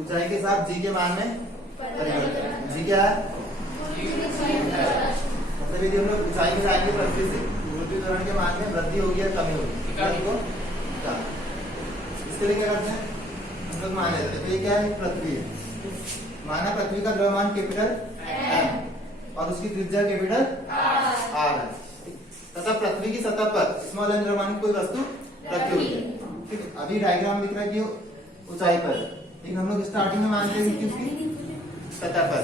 ऊंचाई के साथ जी के मान में परिवर्तन। जी क्या है? मतलब यदि हम लोग ऊंचाई में जाएंगे पृथ्वी से, गुरुत्वीय त्वरण के मान में वृद्धि होगी या कमी होगी? इसके लिए क्या करते हैं हम लोग? मान लेते हैं। तो ये क्या है? पृथ्वी है। माना पृथ्वी का द्रव्यमान कैपिटल M और उसकी त्रिज्या कैपिटल R है तथा पृथ्वी की सतह पर स्मॉल m द्रव्यमान की कोई वस्तु रखी हुई है। ठीक है, अभी डायग्राम दिख रहा है कि ऊंचाई पर, लेकिन हम लोग स्टार्टिंग में मानते हैं कि उसकी सतह पर।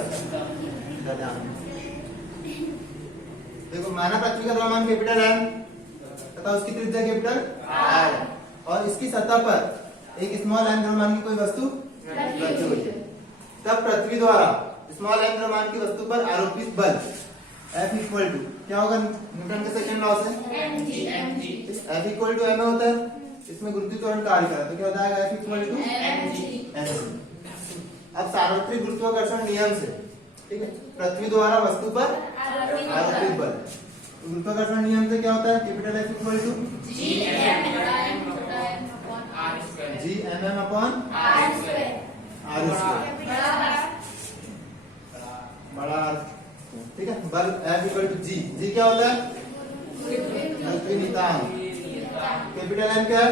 देखो, माना पृथ्वी का द्रव्यमान कैपिटल M तथा उसकी त्रिज्या कैपिटल R है और इसकी सतह पर एक स्मॉल m द्रव्यमान की कोई वस्तु रखी हुई है। तब पृथ्वी द्वारा स्मॉल m द्रव्यमान की वस्तु पर आरोपित बल F इक्वल टू क्या होगा? न्यूटन के सेकंड लॉ से F इक्वल टू m होता है। इसमें गुरुत्वीय त्वरण कार्य करा तो क्या हो जाएगा? F equal to mg। अब सार्वत्रिक गुरुत्वाकर्षण नियम से, ठीक है, पृथ्वी द्वारा वस्तु पर आरोपित बल, गुरुत्वाकर्षण नियम से क्या होता है? Capital F equal to g mm upon r square, बड़ा R, ठीक है। बल F equal to g, g क्या होता है? पृथ्वी नितांक, कैपिटल M क्या है?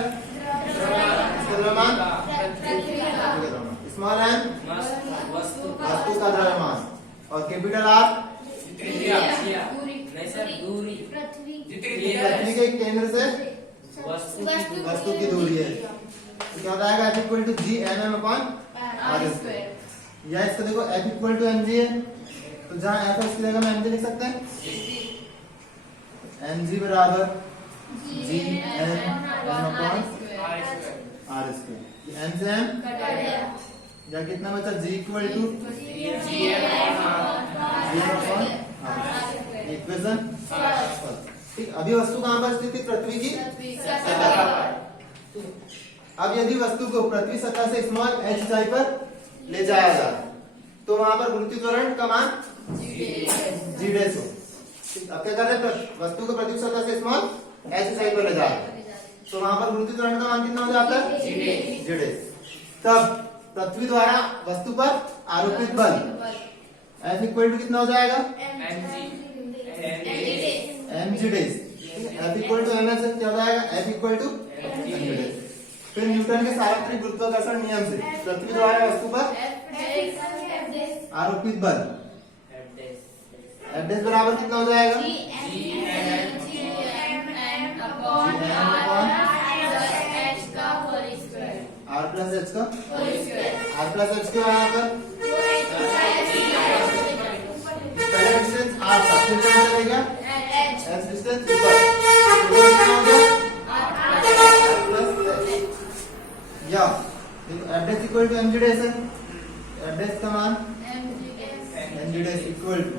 द्रव्यमान, स्मॉल m वस्तु का द्रव्यमान और कैपिटल R पृथ्वी के केंद्र से वस्तु की दूरी है। तो क्या हो जाएगा? F equal to g mm upon r square. या इसको देखो F इक्वल टू mg है तो जहां F है उसकी जगह में mg लिख सकते हैं। mg बराबर g m upon r square. m से m या कितना बचा? g equal to equation. ठीक, अभी वस्तु कहां पर स्थित है? पृथ्वी की सतह पर। अब यदि वस्तु को पृथ्वी सतह से स्मॉल h ऊंचाई पर ले जाया जाए तो वहां पर गुरुत्वीय त्वरण का मान g डैश हो। अब क्या कर रहे हैं? वस्तु को पृथ्वी सतह से स्मॉल h ऊंचाई पर ले जाए तो वहां पर गुरुत्वीय त्वरण का मान कितना हो जाता है? g dash. तब पृथ्वी द्वारा वस्तु पर आरोपित बल F इक्वल टू कितना हो जाएगा? mg dash. F equal to ms क्या हो जाएगा? F equal to mg dash. फिर न्यूटन के सार्वत्रिक गुरुत्वाकर्षण नियम से पृथ्वी द्वारा वस्तु पर आरोपित बल F डैश बराबर कितना हो जाएगा? r प्लस h का r प्लस h के बराबर पहले डिस्टेंस r था, फिर क्या चलेगा? h डिस्टेंस ऊपर या देखो F dash equal to mg dash है। F डैश का मान mg dash equal to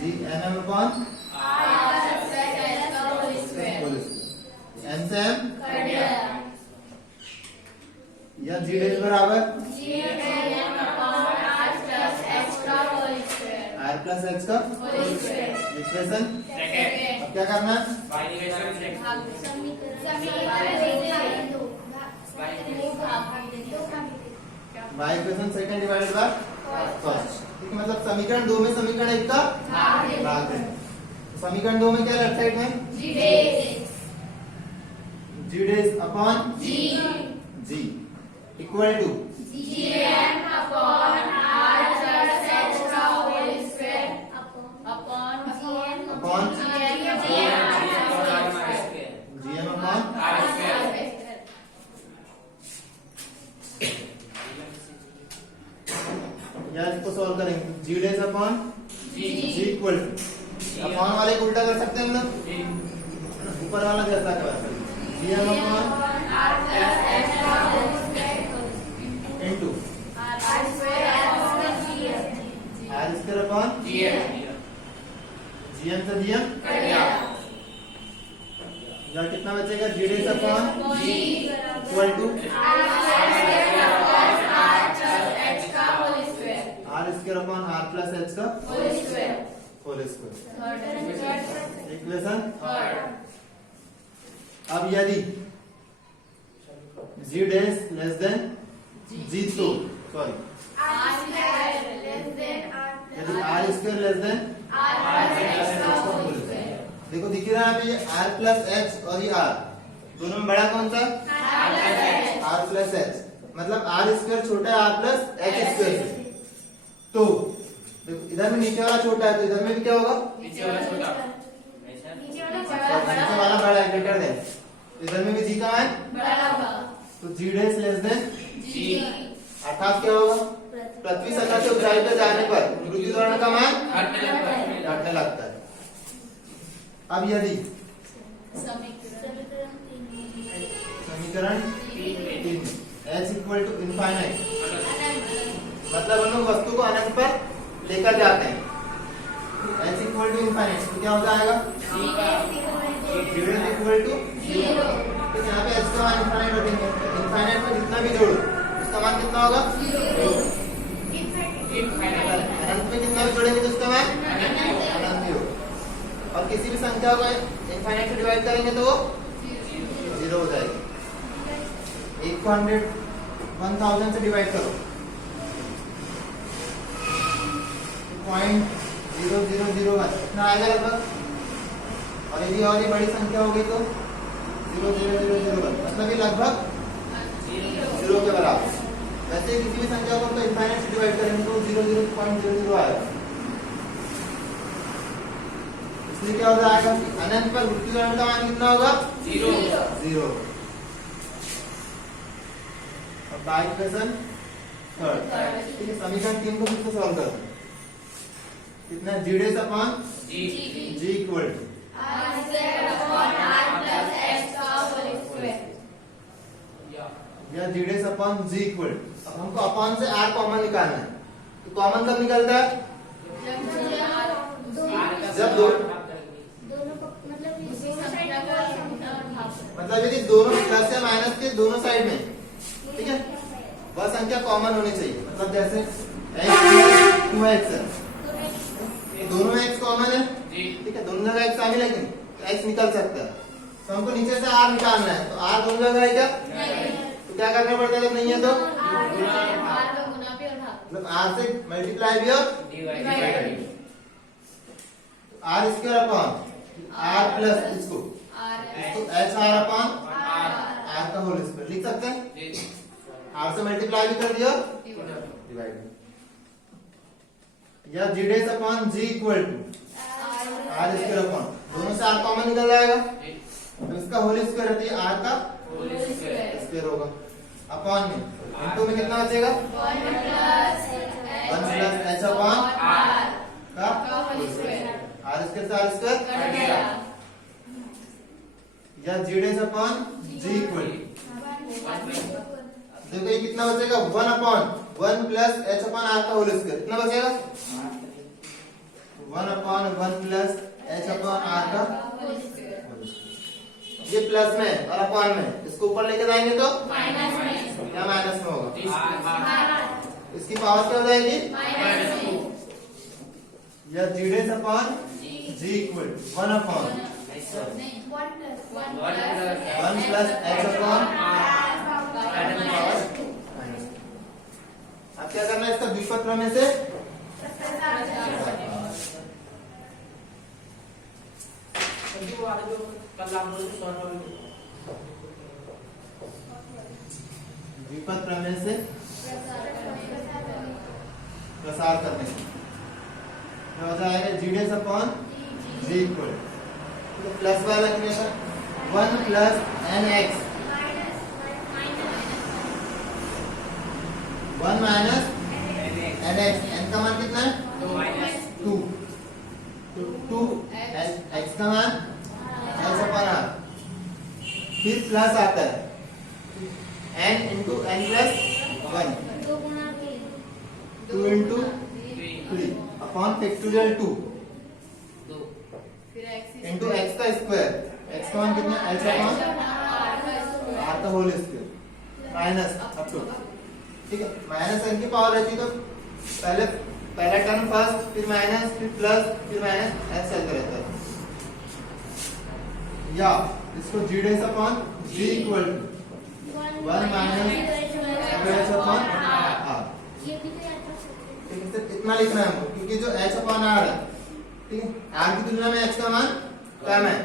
g mm upon m से m या g डैश बराबर r प्लस h का इक्वेशन। अब क्या करना है? By equation second divided by first. ठीक है, मतलब समीकरण 2 में समीकरण 1 का भाग है। समीकरण 2 में क्या लेफ्ट साइड में? g dash upon g equal to gm upon r plus h का whole square upon gm upon r square. यार इसको सॉल्व करेंगे। g dash upon g equal to upon वाले को उल्टा कर सकते हैं हम लोग, ऊपर वाला जैसा कर सकते हैं। gm upon r plus h का whole square into r square upon gm से gm या कितना बचेगा? g dash upon g equal to r square upon r plus h का होल स्क्वायर। इक्वेशन। अब यदि g dash less than G तो sorry R square less than यदि R square less than R plus X का whole square. देखो दिख रहा है ये आर प्लस एच और ये आर दोनों में बड़ा कौन सा R plus X. R plus H मतलब आर स्क्वायर छोटा है आर प्लस एच स्क्वायर से तो देखो इधर में नीचे वाला छोटा है तो इधर में भी क्या होगा नीचे वाला छोटा नीचे वाला बड़ा है ग्रेटर देन इधर में भी जी का है बड़ा होगा. तो जी डेस लेस देन G. अर्थात क्या होगा पृथ्वी सतह से ऊंचाई पर जाने पर गुरुत्वाकर्षण त्वरण का मान घटने लगता है। अब यदि समीकरण 3 h इक्वल टू इनफाइनाइट मतलब हम लोग वस्तु को अनंत पर लेकर जाते हैं h इक्वल टू इनफाइनाइट तो क्या हो जाएगा जीरो इक्वल टू तो यहाँ पे h का मान इनफाइनाइट रखेंगे इनफाइनाइट में जितना भी जोड़ो उसका मान कितना होगा अनंत में कितना भी जोड़ेंगे तो उसका मान अनंत ही होगा और किसी भी संख्या को इनफाइनाइट से डिवाइड करेंगे तो वो जीरो हो जाएगी 1000 से डिवाइड करो 0.0001 इतना आएगा लगभग और यदि और ये बड़ी संख्या होगी तो 0.0001 मतलब ये लगभग जीरो के बराबर वैसे ही किसी भी संख्या को हम इनफाइनाइट से डिवाइड करेंगे तो 0.00 आएगा इसलिए क्या हो जाएगा अनंत पर गुरुत्वाकर्षण का मान कितना होगा जीरो अब बाई इक्वेशन थर्ड ठीक है समीकरण 3 को फिर से सॉल्व करते हैं कितना G dash upon G equal to R square upon R plus X का whole square. या G dash upon G equal अब हमको अपॉन से आर कॉमन निकालना है तो कॉमन कब निकलता है जब दो मतलब यदि दोनों प्लस या माइनस के दोनों साइड में ठीक है वह संख्या कॉमन होनी चाहिए मतलब जैसे x 2x है दोनों में x कॉमन है ठीक है दोनों जगह x शामिल है कि x निकल सकता है तो हमको नीचे से r निकालना है तो r दोनों जगह है क्या तो क्या करना पड़ता है जब नहीं है तो मतलब r से मल्टीप्लाई भी और divide r square upon r plus इसको h r अपॉन r का होल स्क्वायर लिख सकते हैं r से मल्टीप्लाई भी कर दिया डिवाइड या G dash upon G equal to r square upon दोनों से r कॉमन निकल जाएगा तो इसका होल स्क्वायर रहती है r का स्क्वायर होगा अपॉन में इनटू में कितना बचेगा 1 प्लस h अपॉन का r स्क्वायर से r स्क्वायर या G dash upon G equal देखो ये कितना बचेगा 1 upon 1 plus h upon r का होल स्क्वायर कितना बचेगा 1 upon 1 plus h upon r का ये प्लस में और अपॉन में इसको ऊपर लेके जाएंगे तो क्या माइनस में होगा इसकी पावर क्या हो जाएगी या G dash upon G equal 1 upon 1 plus h upon अब क्या करना है इसका द्विपद प्रमेय से द्विपद प्रमेय से प्रसार करने से क्या हो जाएगा G dash upon G equal to plus वाला कितना 1 plus N X 1 minus N X N का मान कितना है 2 तो 2 एक्स का मान एच अपॉन आर फिर प्लस आता है n into N plus 1 2 into 3 upon factorial 2 into X का स्क्वायर एक्स का मान कितना एच अपॉन आर का whole square minus up to ठीक है माइनस एन की पावर रहती तो पहला टर्म फर्स्ट फिर माइनस फिर प्लस फिर माइनस ऐसे चलता रहता है या इसको G dash upon G equal to 1 minus 2h upon r। ठीक है, सिर्फ इतना लिखना है हमको, क्योंकि जो h अपॉन r है, ठीक है, r की तुलना में h का मान कम है,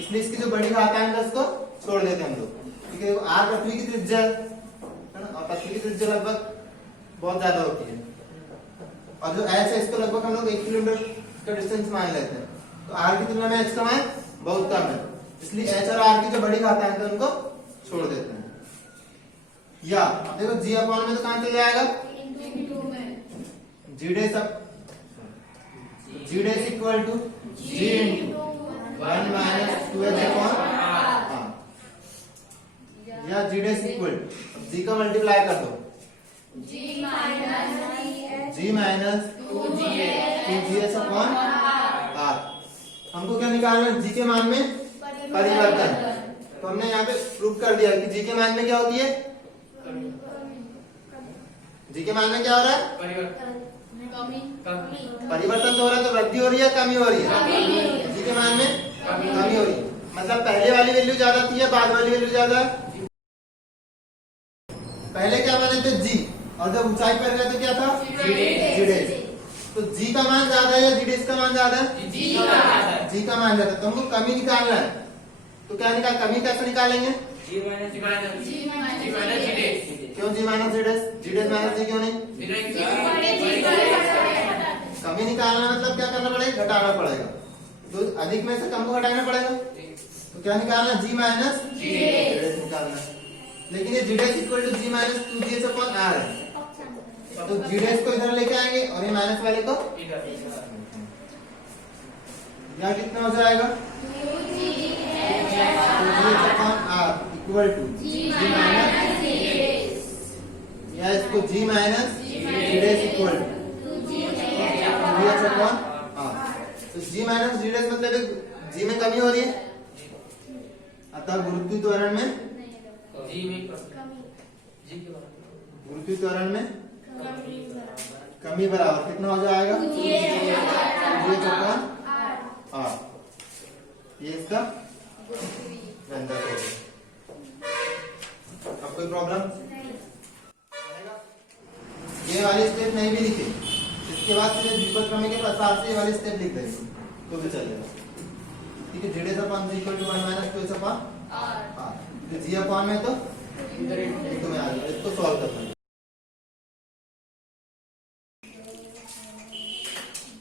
इसलिए इसकी जो बड़ी घातांक है उसको छोड़ देते हैं हम लोग। ठीक है, r पृथ्वी की त्रिज्या है ना, और पृथ्वी की त्रिज्या लगभग बहुत ज्यादा होती है, और जो h है इसको लगभग हम लोग 1 किलोमीटर का डिस्टेंस मान लेते हैं, तो r की तुलना में h का मान बहुत कम है, इसलिए h और r की जो बड़ी घातांक है उनको छोड़ देते हैं। या अब देखो g अपॉन में तो कहां चले जाएगा, g dash equal to g into 1 minus 2h upon r, या g डैश इक्वल g का मल्टीप्लाई कर दो, g minus 2gh upon r। हमको क्या निकालना है, g के मान में परिवर्तन। तो हमने यहाँ पे प्रूव कर दिया कि g के मान में क्या होती है, g के मान में क्या हो रहा है, परिवर्तन तो हो रहा है, तो वृद्धि हो रही है कमी हो रही है, g के मान में कमी हो रही है, मतलब पहले वाली वैल्यू ज्यादा थी या बाद वाली वैल्यू ज्यादा है। पहले क्या माने थे g, और जब ऊंचाई पर गए तो क्या था g डैश। तो g का मान ज्यादा है या g डैश का मान ज्यादा है, g का मान ज्यादा है, तो हमको कमी निकालना है। तो क्या कमी कैसे निकालेंगे, g माइनस क्यों g minus g dash, g dash minus g क्यों नहीं, कमी निकालना मतलब क्या करना पड़ेगा, घटाना पड़ेगा, तो अधिक में से कम को घटाना पड़ेगा, तो क्या निकालना, g माइनस g डैश निकालना है। लेकिन ये g dash equal to g minus 2gh upon r है, तो g डैश को इधर लेके आएंगे और ये माइनस वाले को यहाँ कितना हो जाएगा, 2gh upon r equal to g minus, या इसको g minus g dash equal to 2gh upon r। तो g माइनस g डैश मतलब g में कमी हो रही है, अतः गुरुत्वीय त्वरण में गुरुत्वीय त्वरण में कमी बराबर कितना हो जाएगा, 2gh अपॉन r। ये इसका आंसर हो गया। अब कोई प्रॉब्लम, ये वाली स्टेप नहीं भी लिखे, इसके बाद सीधे द्विपद प्रमेय के प्रसार से ये वाली स्टेप लिख देंगे तो भी चलेगा। ठीक है, z upon g equal to 1 minus 2h upon r, तो g अपॉन में तो में आ गया, इसको सॉल्व करना है,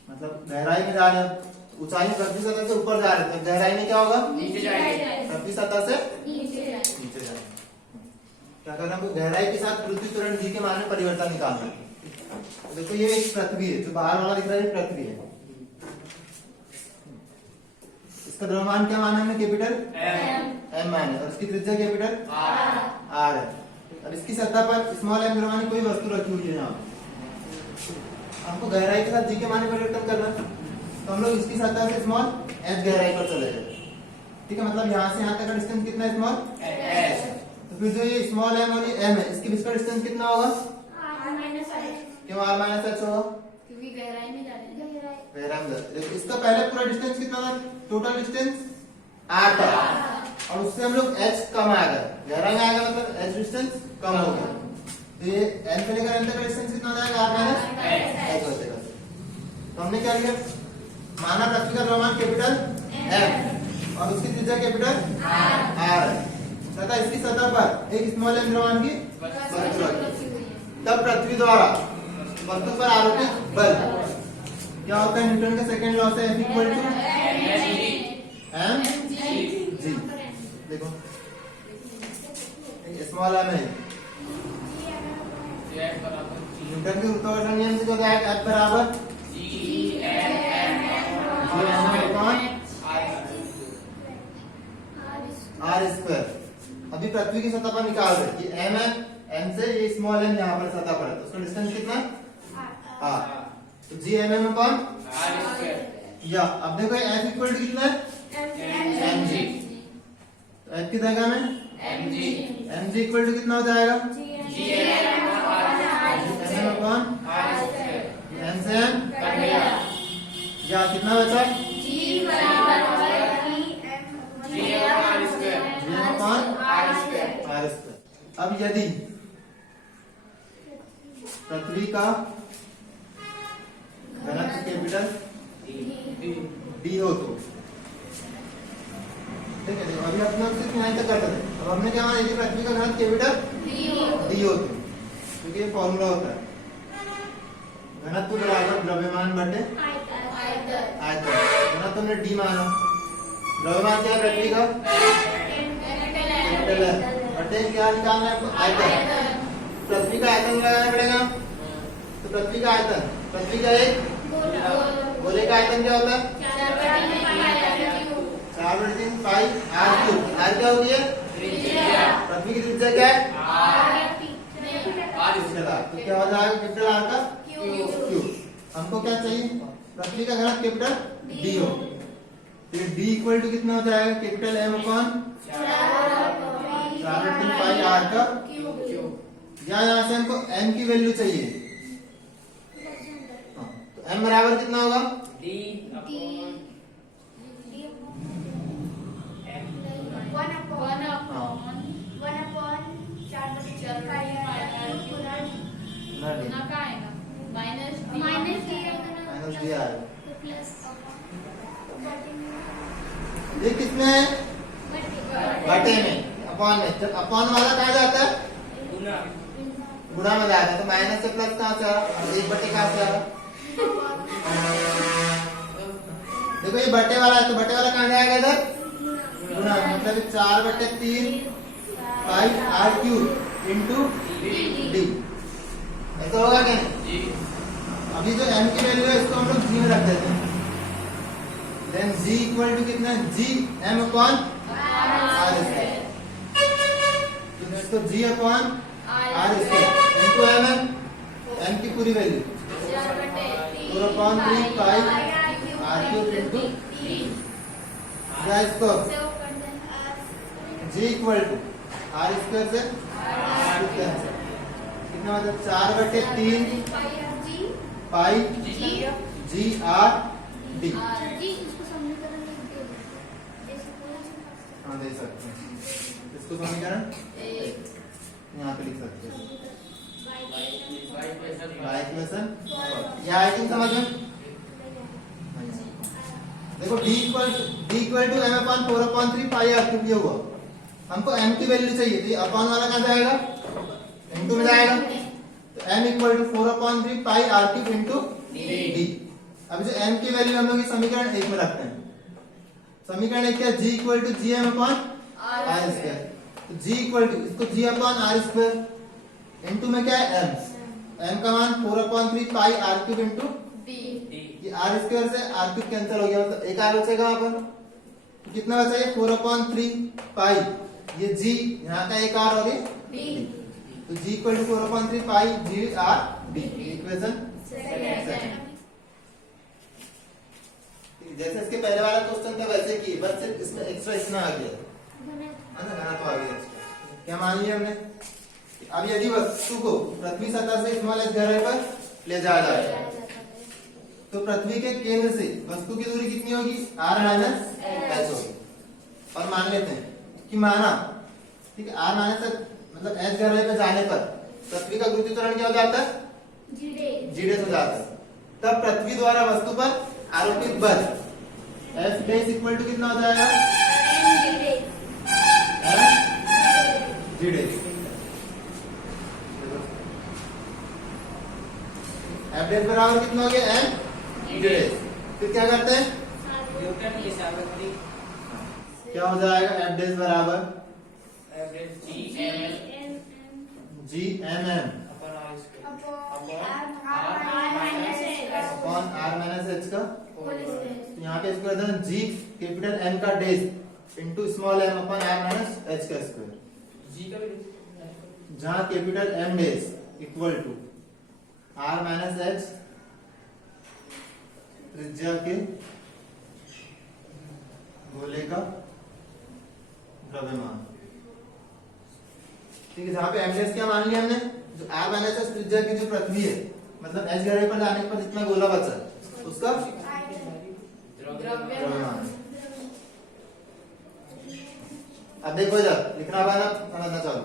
मतलब गहराई में जा रहे हैं, ऊंचाई पृथ्वी सतह से ऊपर जा रहे हैं, तो गहराई में क्या होगा, नीचे जाएंगे, पृथ्वी सतह से नीचे जाएंगे। क्या करना है, गहराई के साथ पृथ्वी त्वरण g के मान में परिवर्तन निकालना है। देखो ये एक पृथ्वी है, जो बाहर वाला दिख रहा है पृथ्वी है, इसका द्रव्यमान क्या माना हमने, कैपिटल m माना, और इसकी त्रिज्या कैपिटल r है, और इसकी सतह पर स्मॉल m द्रव्यमान कोई वस्तु रखी हुई है यहाँ पे। हमको गहराई के साथ g के मान में परिवर्तन करना है, तो हम लोग इसकी सतह से स्मॉल h गहराई पर चले जाए। ठीक है, मतलब यहाँ से यहाँ तक का डिस्टेंस कितना है, स्मॉल h, तो फिर जो ये स्मॉल m और ये m है, इसके बीच का डिस्टेंस कितना होगा, क्यों r माइनस h होगा, क्योंकि गहराई में जा रहे हैं, गहराई में। देखो इसका पहले पूरा डिस्टेंस कितना था, टोटल डिस्टेंस r था, और उससे हम लोग h कम आ गए, गहराई में आ गया मतलब h डिस्टेंस कम हो गया, तो ये n से लेकर n तक का डिस्टेंस कितना हो जाएगा, r माइनस h हो जाएगा। तो हमने क्या किया, माना पृथ्वी का द्रव्यमान कैपिटल M और उसकी त्रिज्या कैपिटल R है, तथा इसकी सतह पर एक स्मॉल m द्रव्यमान की वस्तु रखी, तब पृथ्वी द्वारा वस्तु पर आरोपित बल क्या होता है, न्यूटन का सेकंड लॉ से F इक्वल टू mg। देखो स्मॉल m है, न्यूटन के गुरुत्वाकर्षण नियम से जो है F बराबर r स्क्वायर। अभी पृथ्वी की सतह पर निकाल रहे कि m है, m से ये स्मॉल m यहाँ पर सतह पर है, तो उसका डिस्टेंस कितना r, तो g mm upon r square. या अब देखो f इक्वल टू कितना है, mg, तो f की जगह में mg इक्वल टू कितना हो जाएगा, g mm upon r square. m से m या कितना बचा, g बराबर g upon r square, g upon r square. r square. अब यदि पृथ्वी का घनत्व कैपिटल डी हो तो ठीक है। देखो अभी अपना सिर्फ यहाँ तक करते थे, अब हमने क्या माना, यदि पृथ्वी का घनत्व कैपिटल डी हो तो, क्योंकि ये फॉर्मूला होता है घनत्व बराबर द्रव्यमान बटे आयतन। घनत्व हमने डी माना, द्रव्यमान क्या है पृथ्वी का कैपिटल है, बटे क्या निकालना है आयतन। पृथ्वी का आयतन लगाना पड़ेगा, तो पृथ्वी का आयतन, पृथ्वी का एक गोले का आयतन क्या होता है 4/3 पाई आर क्यूब। आर क्या होती है पृथ्वी की त्रिज्या क्या है चला, तो क्या हो जाएगा कैपिटल आर का क्यूब। हमको क्या चाहिए, पृथ्वी का घनत्व कैपिटल डी हो, तो डी इक्वल टू कितना हो जाएगा capital M upon 4/3 pi R का क्यूब। यहाँ से हमको m की वैल्यू चाहिए, तो m बराबर कितना होगा D upon minus D R. ये किसमें है बटे में, अपॉन में। जब अपॉन वाला कहा जाता है गुना गुणा में जाता है, तो माइनस से प्लस कहाँ से आ रहा और एक बटे कहाँ से आ रहा। देखो ये बटे वाला है, तो बटे वाला कहाँ जाएगा इधर गुणा, मतलब 4/3 pi R cube into D. ऐसा होगा क्या नहीं? जी अभी जो m की वैल्यू है इसको हम लोग g में रख देते हैं, देन g इक्वल टू कितना g m upon r square. तो इसको g upon r square into m की पूरी value 4/3 pi r cube into या इसको g equal to r square से r स्क्वायर कितना, मतलब 4/3 पाई जी आर डी। हाँ दे सकते हैं, इसको समीकरण यहाँ पे लिख सकते हैं बाई इक्वेशन। यह आई थिंक समझ में। देखो d equal to m upon 4/3 pi R cube, ये हुआ। हमको m की वैल्यू चाहिए, तो अपॉन वाला कहाँ जाएगा इनटू में जाएगा, तो m equal to 4/3 pi R cube into D. अब जो m की वैल्यू हम लोग समीकरण 1 में रखते हैं, समीकरण 1 क्या, g equal to G M upon R square. तो g इक्वल टू इसको g upon R square into में क्या है m का मान 4/3 पाई आर क्यूब इंटू ये आर स्क्वायर से आर क्यूब कैंसिल हो गया, मतलब एक आर बचेगा वहां पर, तो कितना बचा ये 4/3 पाई, ये g यहाँ का एक आर और ये d, तो g equal to 4/3 pi G R D. Equation जैसे इसके पहले वाला क्वेश्चन था वैसे की, बस सिर्फ इसमें एक्स्ट्रा इतना आ गया है ना, घना तो आ गया एक्स्ट्रा। क्या मान लिया हमने, अब यदि वस्तु को पृथ्वी सतह से स्मॉल एच गहराई पर ले जाया जाए तो पृथ्वी के केंद्र से वस्तु की दूरी कितनी होगी r माइनस h होगी। और मान लेते हैं कि माना ठीक है r माइनस मतलब h गहराई पर जाने पर पृथ्वी का गुरुत्व त्वरण क्या हो जाता है g हो जाता है, तब पृथ्वी द्वारा वस्तु पर आरोपित बल F डैश इक्वल टू कितना हो जाएगा g डैश। F डैश बराबर कितना हो गया m g डैश। फिर क्या करते हैं न्यूटन की सामग्री क्या हो जाएगा F डैश बराबर G M L upon r minus h का, तो यहाँ पे इसको कहते हैं g कैपिटल M का dash into small m upon r minus h का स्क्वायर, G का भी जहाँ capital M dash equal to r minus h त्रिज्या के गोले का द्रव्यमान। ठीक है, जहाँ पे m डैश क्या मान लिया हमने, जो r माइनस h त्रिज्या की जो पृथ्वी है, मतलब h गहराई पर जाने पर जितना गोला बचा उसका द्रव्यमान। अब देखो इधर लिखना वाला समझना चालू,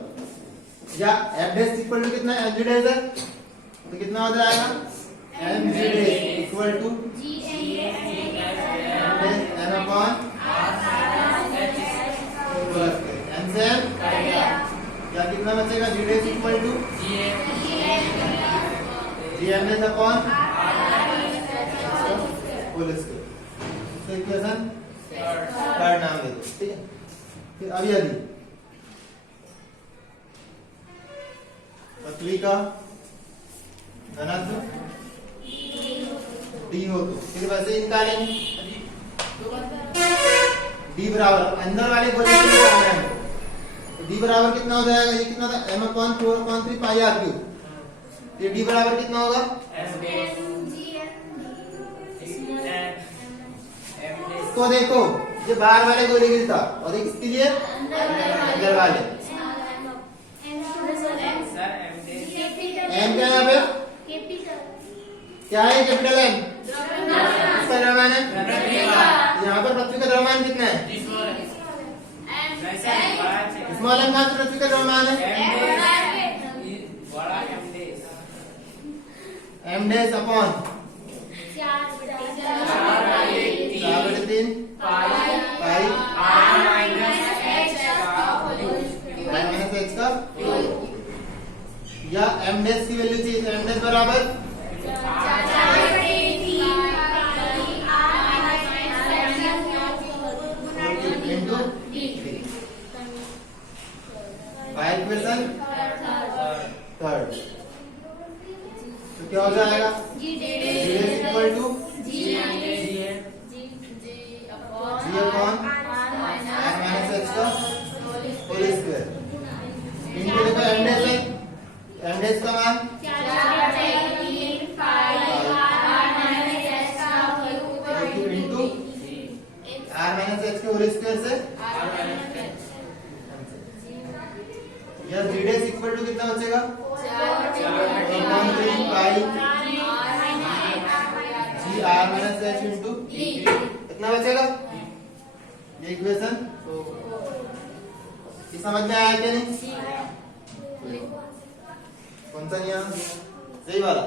या एफ डैश इक्वल टू कितना एम जी डैश है, तो कितना हो जाएगा M G dash equal to M upon M से एम, या कितना बचेगा G dash equal to G M dash upon whole square. तो इक्वेशन थर्ड नाम दे दो, ठीक है। फिर अब यदि पृथ्वी का घनत्व डी हो तो फिर वैसे ही निकालेंगे डी बराबर अंदर वाले गोले की निकालना है, तो डी बराबर कितना हो जाएगा, ये कितना था M upon 4/3 pi R cube, ये डी बराबर कितना होगा तो देखो ये बाहर वाले गोले के लिए था और एक इसके लिए अंदर वाले। एम क्या है यहाँ पे, क्या है कैपिटल एम, इसका द्रव्यमान है, यहाँ पर पृथ्वी का द्रव्यमान कितना है स्मॉल एम, कहाँ से पृथ्वी का द्रव्यमान है M dash upon 4/3 pi minus H का, या एम डैश की वैल्यू चाहिए, एम डैश बराबर इंटू इक्वेशन थर्ड, तो क्या हो जाएगा G equal to G upon R minus H का होल स्क्वायर इंटू देखो एम डैश है, एम डैश का मान इंटू आर माइनस एच के होल स्क्वायर से, या जी डैश इक्वल टू कितना बचेगा 4/3 pi G R minus H into कितना बचेगा ये इक्वेशन, ये समझ में आया क्या नहीं, कौन सा नियम सही वाला,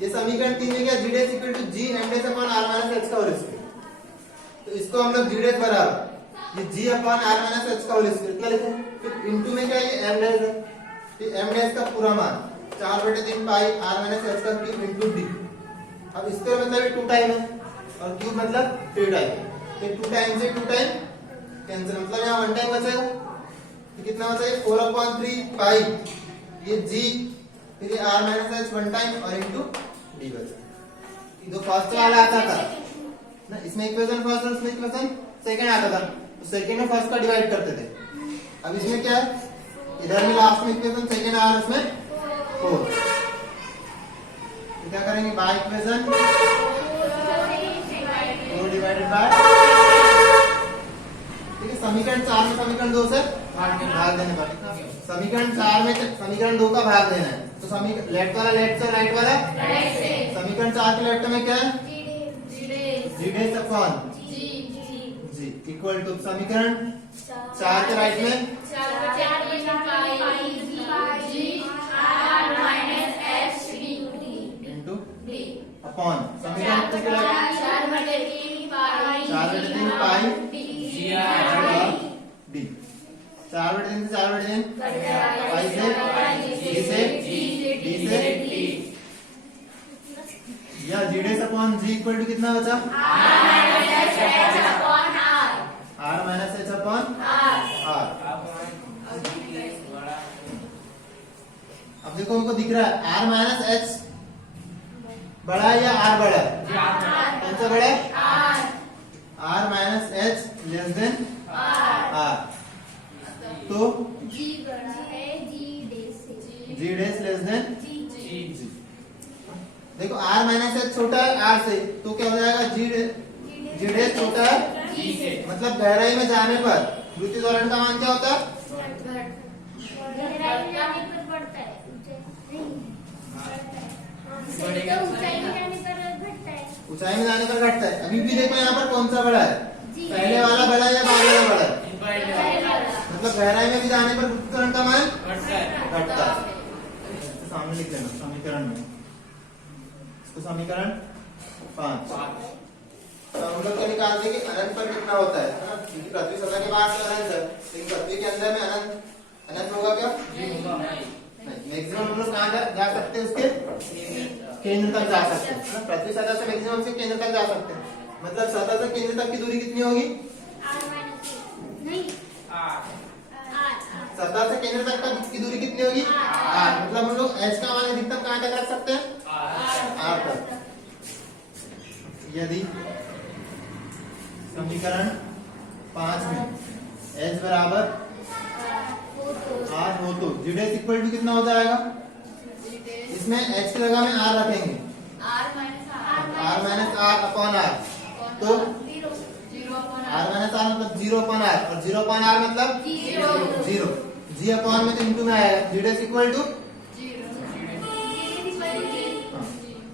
ये समीकरण 3 में क्या G dash equal to G M dash upon R minus H का होल स्क्वायर, तो इसको हम लोग जी डैश बराबर ये G upon R minus H का होल स्क्वायर इतना लिखे, फिर इंटू में क्या ये एम डैश है, फिर एम डैश का पूरा मान 4/3 पाई आर माइनस एच का क्यूब इंटू डी। अब इसका मतलब 2 टाइम है और क्यूब मतलब 3 टाइम, तो 2 टाइम से 2 टाइम कैंसिल, मतलब यहाँ 1 टाइम बचेगा, तो कितना बचेगा 4/3 पाई ये जी फिर ये आर माइनस एच 1 टाइम और इंटू डी बचा। जो फर्स्ट वाला आता था ना, इसमें इक्वेशन फर्स्ट और इसमें इक्वेशन सेकंड आता था, तो सेकंड और फर्स्ट का डिवाइड करते थे। अब इसमें क्या है, इधर में लास्ट में इक्वेशन सेकंड आ रहा है, उसमें 4, तो क्या करेंगे बाय इक्वेशन 4 डिवाइडेड बाय, ठीक है। समीकरण 4 में समीकरण 2 से भाग देने पर, समीकरण 4 में समीकरण 2 का भाग देना है, तो समीकरण लेफ्ट वाला लेफ्ट से, राइट वाला राइट से, समीकरण 4 के लेफ्ट में क्या है G dash upon G equal to समीकरण 4 के राइट में इंटू अपॉन समीकरण 2 के राइट 4/3 पाई डी, 4/3 से 4/3 पाई से डी से या G dash upon G equal to कितना बचा R minus H upon R. अब देखो हमको दिख रहा है आर माइनस एच बड़ा है या आर बड़ा है, कौन सा बड़ा है R minus H less than R, तो G dash less than G. देखो आर माइनस एच छोटा है आर से, तो क्या हो जाएगा जी डैश छोटा है जी से, मतलब गहराई में जाने पर द्वितीय त्वरण का मान क्या होता है ऊंचाई में जाने पर घटता है। अभी भी देखो यहाँ पर कौन सा बड़ा है, पहले वाला बड़ा है या बाद वाला बड़ा है, मतलब गहराई में भी जाने पर द्वितीय त्वरण का मान लिख लेना समीकरण में, इसको समीकरण 5। तो हम लोग क्या निकालते हैं कि अनंत पर कितना होता है ना, क्योंकि पृथ्वी सतह के बाहर तो अनंत है, लेकिन पृथ्वी के अंदर में अनंत होगा क्या? मैक्सिमम हम लोग कहाँ जा सकते हैं? उसके केंद्र तक जा सकते हैं ना, पृथ्वी सतह से मैक्सिमम से केंद्र तक जा सकते हैं। मतलब सतह से केंद्र तक की दूरी कितनी होगी? सतह से केंद्र तक की दूरी कितनी होगी? r। मतलब हम लोग h का मान अधिकतम कहाँ तक रख सकते हैं? r तक। यदि समीकरण 5 में h बराबर r हो तो z इक्वल टू कितना हो जाएगा? इसमें h की जगह में r रखेंगे, r minus r upon r, तो r माइनस r मतलब 0 अपॉन r, और 0 अपॉन r मतलब 0, g अपॉन में तो इंटू में आएगा, z इक्वल टू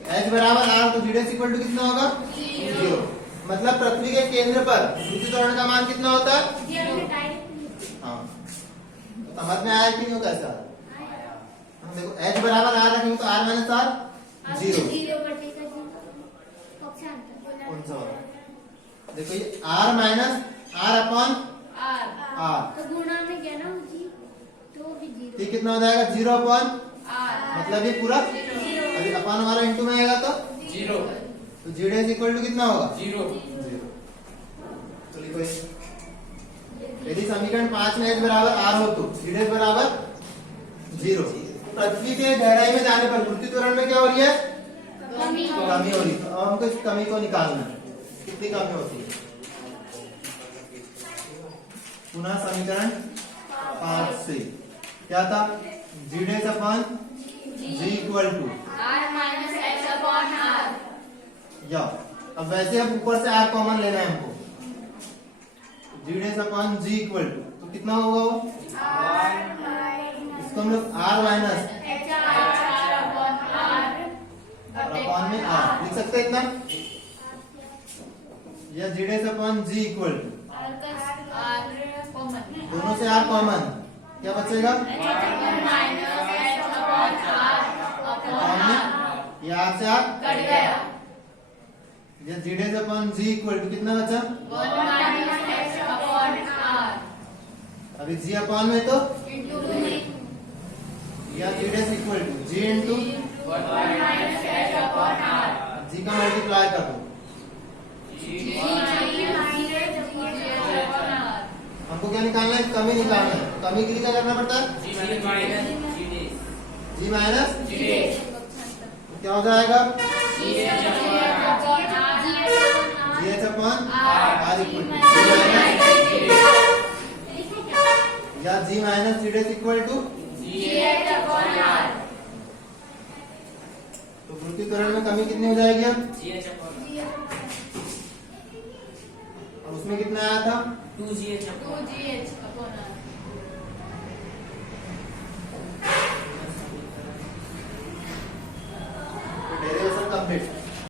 h बराबर r, तो z इक्वल टू कितना होगा? 0। मतलब पृथ्वी के केंद्र पर पृथ्वी त्वरण का मान कितना होता है? हाँ, तो समझ में आया कि नहीं? कैसा? हम देखो h बराबर r रखेंगे तो r माइनस r 0। कौन सा वाला? देखो ये r minus r upon r, तो गुणा में क्या ना जी, तो भी 0। ये कितना हो जाएगा? 0 अपॉन, मतलब ये पूरा, अभी अपॉन हमारा इंटू में आएगा तो 0, तो z इक्वल टू कितना होगा? 0। तो लिखो यदि समीकरण 5 में h बराबर r हो तो z बराबर 0। पृथ्वी के गहराई में जाने पर पृथ्वी त्वरण में क्या हो रही है? कमी हो रही है। तो अब हमको इस कमी को निकालना है, कितनी कमी होती है? पुनः समीकरण 5 से क्या था? z upon g equal to या, अब वैसे अब ऊपर से r कॉमन लेना है हमको, z upon g equal to, तो कितना होगा वो? इसको हम लोग r माइनस अपॉन में r लिख सकते हैं इतना, या z upon g equal to, दोनों से r कॉमन, क्या बचेगा? अपॉन में ये r से r कट गया, या z upon g equal to कितना बचा? अभी g अपॉन में तो या z equal to g into g का मल्टीप्लाई कर दो। हमको क्या निकालना है? कमी निकालना है। कमी के लिए क्या करना पड़ता है? g माइनस क्या हो जाएगा? g upon r equal to या g minus z equal to, तो पृथ्वी त्वरण में कमी कितनी हो जाएगी? अब उसमें कितना आया था? 2gh